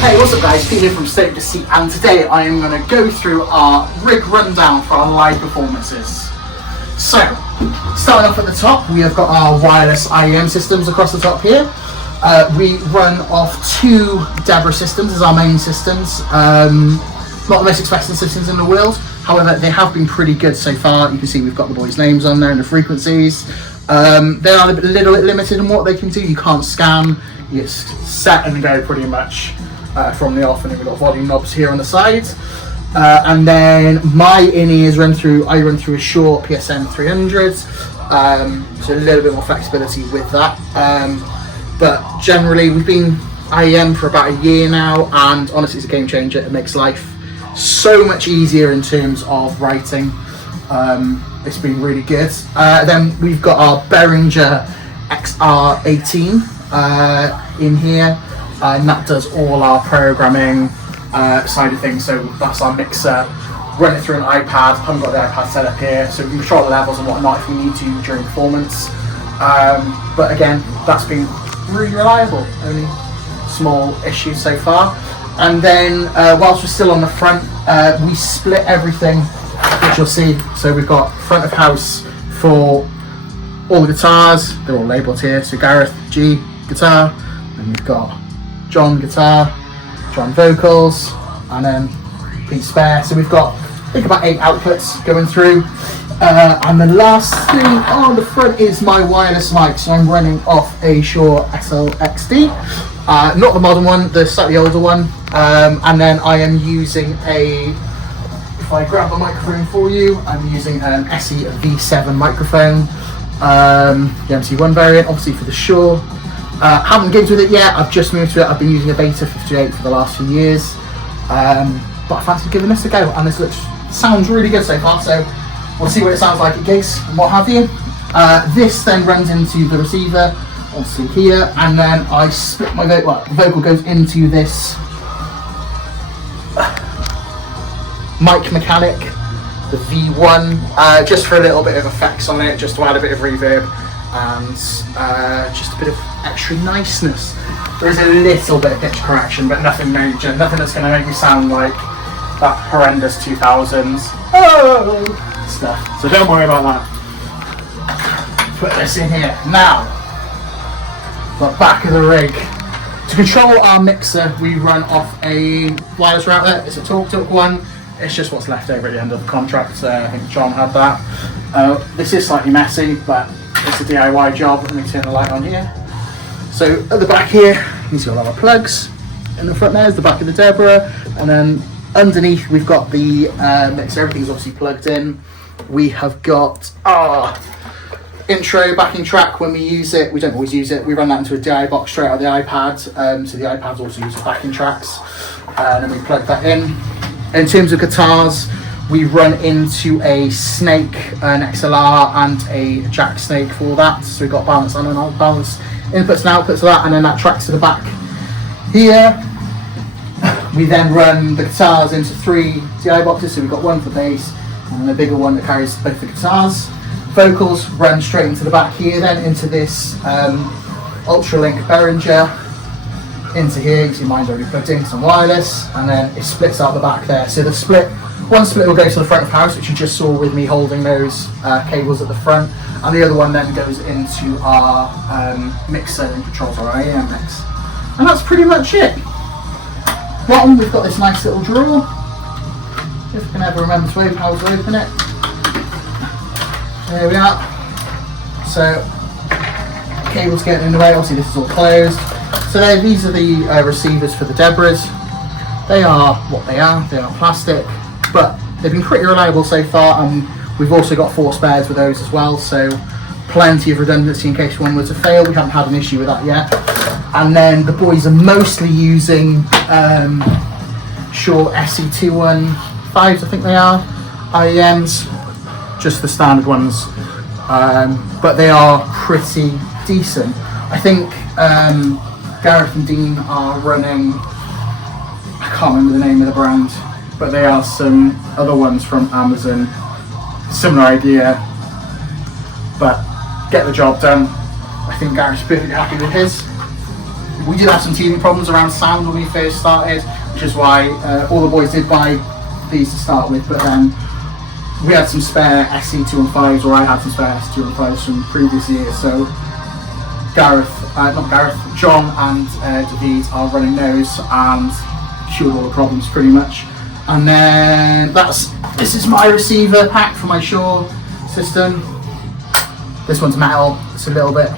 Hey, what's up guys, Pete here from Deceit, and today I am going to go through our rig rundown for our live performances. So, starting off at the top, we have got our wireless IEM systems across the top here. We run off two Deborah systems as our main systems. Not the most expensive systems in the world, however they have been pretty good so far. You can see we've got the boys' names on there and the frequencies. They are a little bit limited in what they can do. You can't scan, you just set and go pretty much from the off, and then we've got volume knobs here on the sides. And then my in-ears I run through a short PSM 300, so a little bit more flexibility with that. But generally we've been IEM for about a year now, and honestly it's a game changer. It makes life so much easier in terms of writing. It's been really good. Then we've got our Behringer XR18 in here, and that does all our programming side of things. So that's our mixer. Run it through an iPad. Haven't got the iPad set up here, so we can control the levels and whatnot if we need to during performance. But again, that's been really reliable. Only small issues so far. And then whilst we're still on the front, we split everything, which you'll see. So we've got front of house for all the guitars. They're all labelled here. So Gareth G guitar, and we've got John guitar, John vocals, and then Pete spare. So we've got, I think, about 8 outputs going through. And the last thing on the front is my wireless mic. So I'm running off a Shure SL-XD, not the modern one, the slightly older one. And then I am using if I grab a microphone for you, I'm using an SE V7 microphone, the MC1 variant, obviously for the Shure. Haven't gigged with it yet, I've just moved to it. I've been using a Beta 58 for the last few years, but I fancy giving this a go, and this sounds really good so far, so we'll see what it sounds like at gigs and what have you. This then runs into the receiver, obviously here, and then I split my vocal. The vocal goes into this mic mechanic, the V1, just for a little bit of effects on it, just to add a bit of reverb and just a bit of extra niceness. There is a little bit of pitch correction, but nothing major, nothing that's going to make me sound like that horrendous 2000s stuff. So don't worry about that. Put this in here. Now, the back of the rig. To control our mixer, we run off a wireless router. It's a TalkTalk one. It's just what's left over at the end of the contract. I think John had that. This is slightly messy, but it's a DIY job. Let me turn the light on here. So at the back here, you can see all our plugs. In the front there is the back of the Deborah, and then underneath we've got the mixer. Everything's obviously plugged in. We have got our intro backing track. When we use it, we don't always use it. We run that into a DI box straight out of the iPad. So the iPads also use the backing tracks, and then we plug that in. In terms of guitars, we run into a Snake, an XLR, and a Jack Snake for that. So we've got balance and unbalanced inputs and outputs of that, and then that tracks to the back here. We then run the guitars into 3 DI boxes. So we've got one for bass and a bigger one that carries both the guitars. Vocals run straight into the back here, then into this Ultralink Behringer. Into here, you can see mine's already plugged in because I'm wireless, and then it splits out the back there. So one split will go to the front of house, which you just saw with me holding those cables at the front, and the other one then goes into our mixer and controls our IEM mix. And that's pretty much it. Bottom, we've got this nice little drawer. If I can ever remember to open how to open it. There we are. So, cables getting in the way, obviously this is all closed. So these are the receivers for the Deborahs. They are what they are plastic, but they've been pretty reliable so far, and we've also got 4 spares with those as well, so plenty of redundancy in case one were to fail. We haven't had an issue with that yet. And then the boys are mostly using Shure SE215s, I think they are, IEMs, just the standard ones, but they are pretty decent. I think Gareth and Dean are running, I can't remember the name of the brand, but they are some other ones from Amazon, similar idea, but get the job done. I think Gareth's perfectly happy with his. We did have some teething problems around sound when we first started, which is why all the boys did buy these to start with, but then we had some spare SC215s, or I had some spare SC215s from previous years, so John and David are running those and cured all the problems pretty much. And then this is my receiver pack for my Shure system. This one's metal, it's a little bit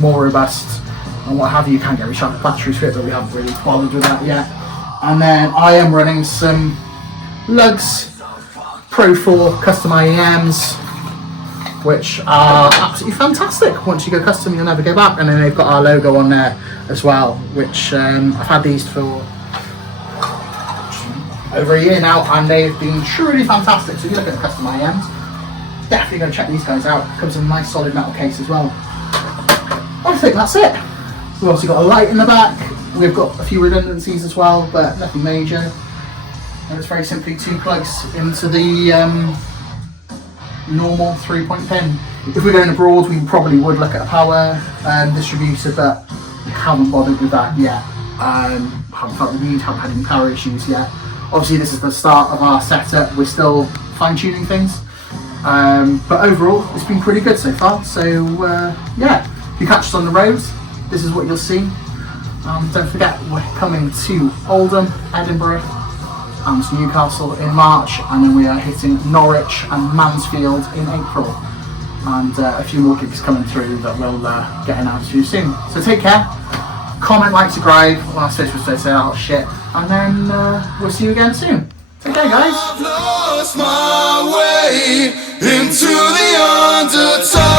more robust and what have you. You can get rechargeable batteries for it, but we haven't really bothered with that yet. And then I am running some lugs Pro 4 custom IEMs, which are absolutely fantastic. Once you go custom, you'll never go back. And then they've got our logo on there as well, which I've had these for over a year now, and they've been truly fantastic. So if you look at the custom IEMs, definitely go check these guys out. Comes in a nice solid metal case as well. I think that's it. We've also got a light in the back. We've got a few redundancies as well, but nothing major. And it's very simply 2 plugs into the normal 3-point pin. If we're going abroad, we probably would look at a power distributor, but we haven't bothered with that yet. Haven't felt the need, haven't had any power issues yet. Obviously this is the start of our setup, we're still fine-tuning things. But overall, it's been pretty good so far. So yeah, if you catch us on the road, this is what you'll see. Don't forget, we're coming to Oldham, Edinburgh, and Newcastle in March, and then we are hitting Norwich and Mansfield in April, and a few more gigs coming through that we'll get announced to you soon. So take care, comment, like, subscribe. When I switch to say oh shit, and then we'll see you again soon. Take care, guys. I've lost my way into the undertow.